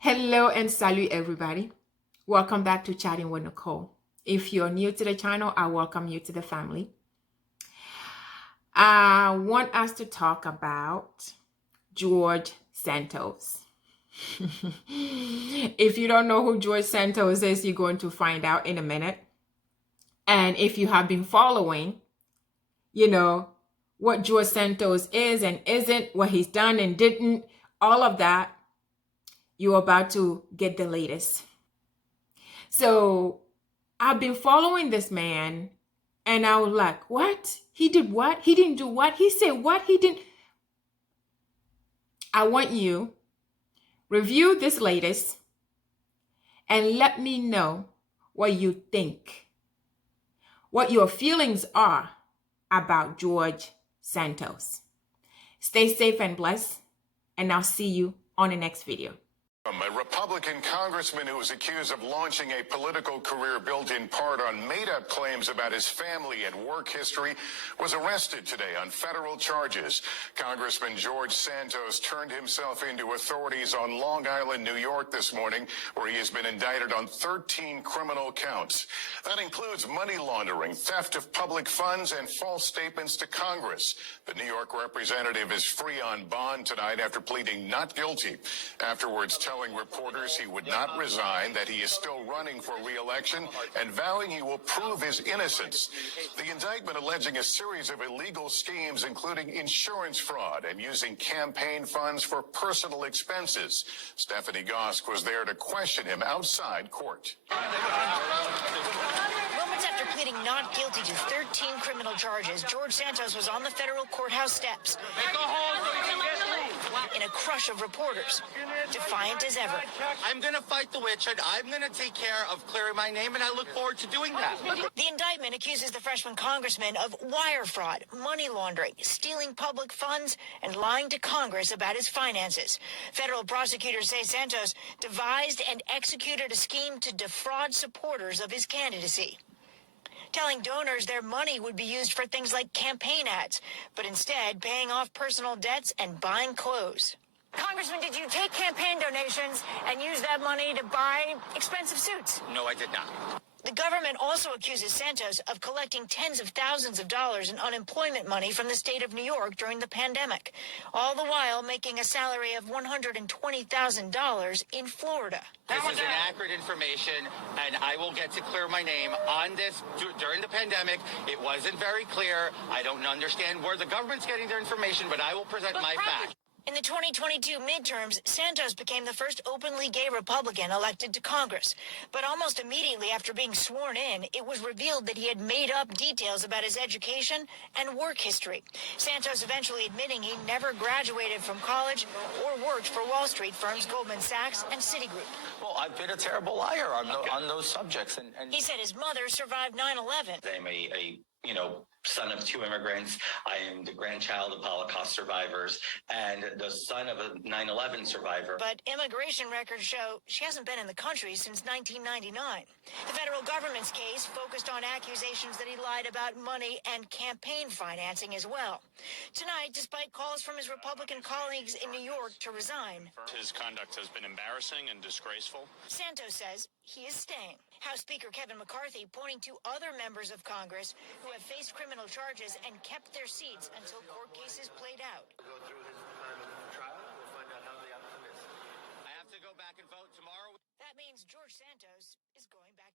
Hello and salut everybody. Welcome back to Chatting with Nicole. If you're new to the channel, I welcome you to the family. I want us to talk about George Ssntos. If you don't know who George Ssntos is, you're going to find out in a minute. And if you have been following, what George Ssntos is and isn't, what he's done and didn't, all of that, you're about to get the latest. So I've been following this man and I was like, what? He did what? He didn't do what? He said what? He didn't. I want you review this latest and let me know what you think, what your feelings are about George Ssntos. Stay safe and blessed, and I'll see you on the next video. A Republican congressman who was accused of launching a political career built in part on made-up claims about his family and work history was arrested today on federal charges. Congressman George Ssntos turned himself into authorities on Long Island, New York this morning, where he has been indicted on 13 criminal counts. That includes money laundering, theft of public funds, and false statements to Congress. The New York representative is free on bond tonight after pleading not guilty. Afterwards, telling reporters he would not resign, that he is still running for re-election, and vowing he will prove his innocence. The indictment alleging a series of illegal schemes, including insurance fraud and using campaign funds for personal expenses. Stephanie Gosk was there to question him outside court. Moments after pleading not guilty to 13 criminal charges, George Ssntos was on the federal courthouse steps in a crush of reporters, defiant as ever. I'm going to fight the witch hunt. I'm going to take care of clearing my name, and I look forward to doing that. The indictment accuses the freshman congressman of wire fraud, money laundering, stealing public funds, and lying to Congress about his finances. Federal prosecutors say Ssntos devised and executed a scheme to defraud supporters of his candidacy, telling donors their money would be used for things like campaign ads, but instead paying off personal debts and buying clothes. Congressman, did you take campaign donations and use that money to buy expensive suits? No, I did not. The government also accuses Ssntos of collecting tens of thousands of dollars in unemployment money from the state of New York during the pandemic, all the while making a salary of $120,000 in Florida. This is inaccurate information, and I will get to clear my name on this. During the pandemic, it wasn't very clear. I don't understand where the government's getting their information, but I will present my facts. In the 2022 midterms, Ssntos became the first openly gay Republican elected to Congress. But almost immediately after being sworn in, it was revealed that he had made up details about his education and work history. Ssntos eventually admitting he never graduated from college or worked for Wall Street firms Goldman Sachs and Citigroup. Well, I've been a terrible liar on those subjects. And He said his mother survived 9/11. I'm a son of two immigrants. I am the grandchild of Holocaust survivors and the son of a 9/11 survivor. But immigration records show she hasn't been in the country since 1999. The federal government's case focused on accusations that he lied about money and campaign financing as well. Tonight, despite calls from his Republican colleagues in New York to resign, his conduct has been embarrassing and disgraceful. Ssntos says he is staying. House Speaker Kevin McCarthy pointing to other members of Congress who have faced criminal charges and kept their seats until court cases played out. Go through his time in trial, and we'll find out how the outcome is. I have to go back and vote tomorrow. That means George Ssntos is going back.